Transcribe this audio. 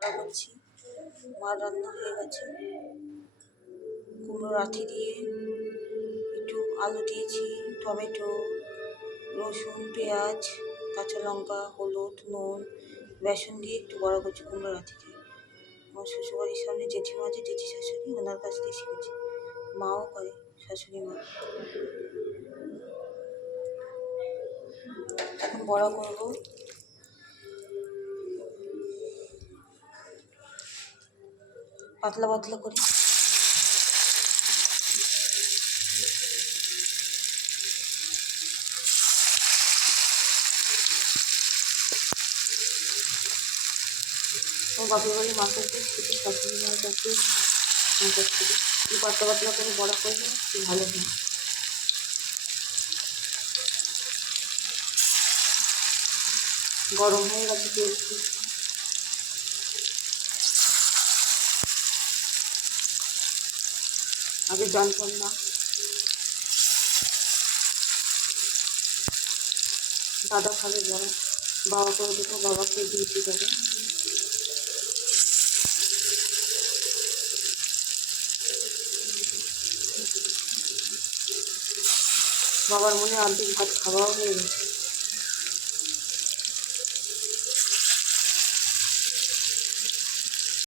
রান্না করছি। মার রান্না হয়ে গেছে। কুমড়ো রাঁধি দিয়ে একটু আলু দিয়েছি, টমেটো, রসুন, পেঁয়াজ, কাঁচা লঙ্কা, হলুদ, নুন, বেসন দিয়ে একটু বড়া করছি কুমড়ো রাঁধিকে। আমার শ্বশুরবাড়ির সামনে জেঠিমা আছে, জেঠি শাশুড়ি, ওনার কাছ থেকে শিখেছি। মাও করে, শাশুড়ি মা। এখন বড়া করবো। পাতলা পাতলা করে। আমার বাপের বাড়ির মাছের পিস থেকে শাশুড়ি মায়ের কাছে কাছ থেকে একটু পাতলা পাতলা করে বড়া করলে একটু ভালো হয়। গরম হয়ে গেছে তেলটি। আগে জানতাম না, দাদা খাবে বড়া, বাবা করে দেবো, বাবাকে দিয়েছি যাবে। বাবার মনে অর্ধেক ভাত খাওয়াও হয়ে গেছে।